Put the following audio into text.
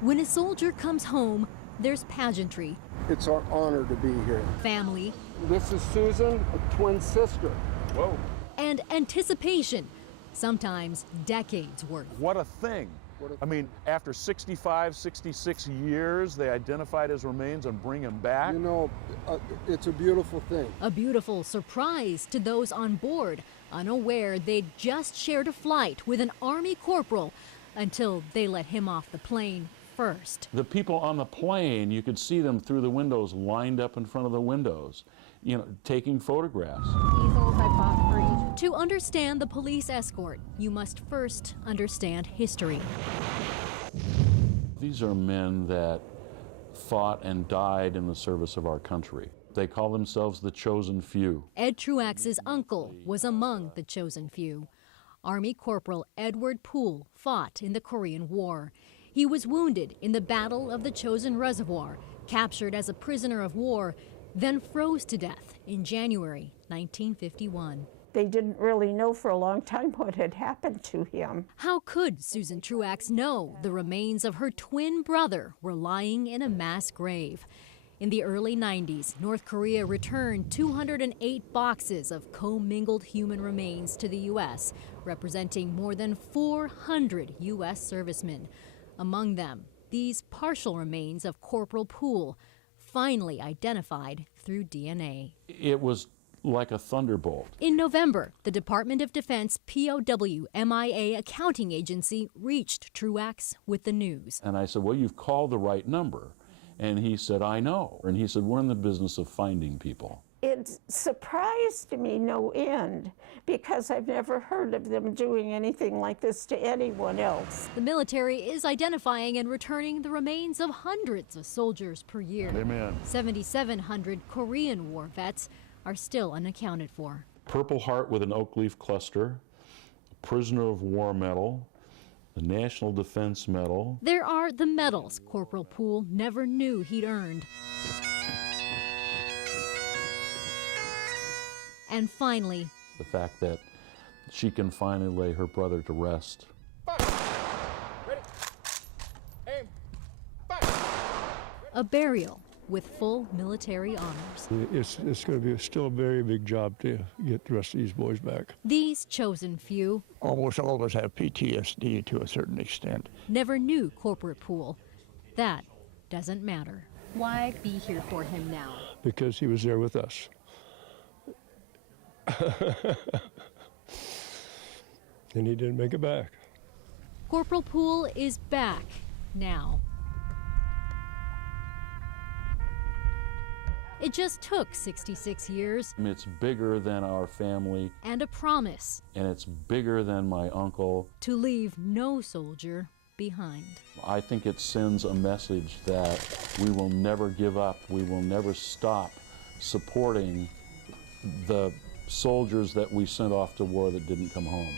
When a soldier comes home, there's pageantry, It's our honor to be here. family, This is Susan, a twin sister. Whoa, and anticipation, sometimes decades worth. what a thing. I mean, after 65, 66 years, they identified his remains and bring him back. You know, it's a beautiful thing. A beautiful surprise to those on board, unaware they'd just shared a flight with an Army corporal until they let him off the plane first. The people on the plane, you could see them through the windows, lined up in front of the windows, taking photographs. Easels I bought for each. To understand the police escort, you must first understand history. These are men that fought and died in the service of our country. They call themselves the chosen few. Ed Truax's uncle was among the chosen few. Army Corporal Edward Poole fought in the Korean War. He was wounded in the Battle of the Chosin Reservoir, captured as a prisoner of war, then froze to death in January 1951. They didn't really know for a long time what had happened to him. How could Susan Truax know the remains of her twin brother were lying in a mass grave? In the early 90s, North Korea returned 208 boxes of commingled human remains to the U.S., representing more than 400 U.S. servicemen. Among them, these partial remains of Corporal Poole, finally identified through DNA. It was like a thunderbolt. In November, the Department of Defense POW MIA accounting agency reached Truax with the news. And I said, well, you've called the right number. And he said, I know. And he said, we're in the business of finding people. It surprised me no end because I've never heard of them doing anything like this to anyone else. The military is identifying and returning the remains of hundreds of soldiers per year. Amen. 7,700 Korean War vets are still unaccounted for. Purple Heart with an oak leaf cluster, Prisoner of War Medal, the National Defense Medal. There are the medals Corporal Poole never knew he'd earned. And finally, The fact that she can finally lay her brother to rest. a burial with full military honors. It's going to be still a very big job to get the rest of these boys back. These chosen few Almost all of us have PTSD to a certain extent. never knew Corporate Poole. That doesn't matter. Why be here for him now? Because he was there with us. And he didn't make it back. Corporal Poole is back now. It just took 66 years It's bigger than our family, and a promise and it's bigger than my uncle. to leave no soldier behind. I think it sends a message that we will never give up. We will never stop supporting the soldiers that we sent off to war that didn't come home.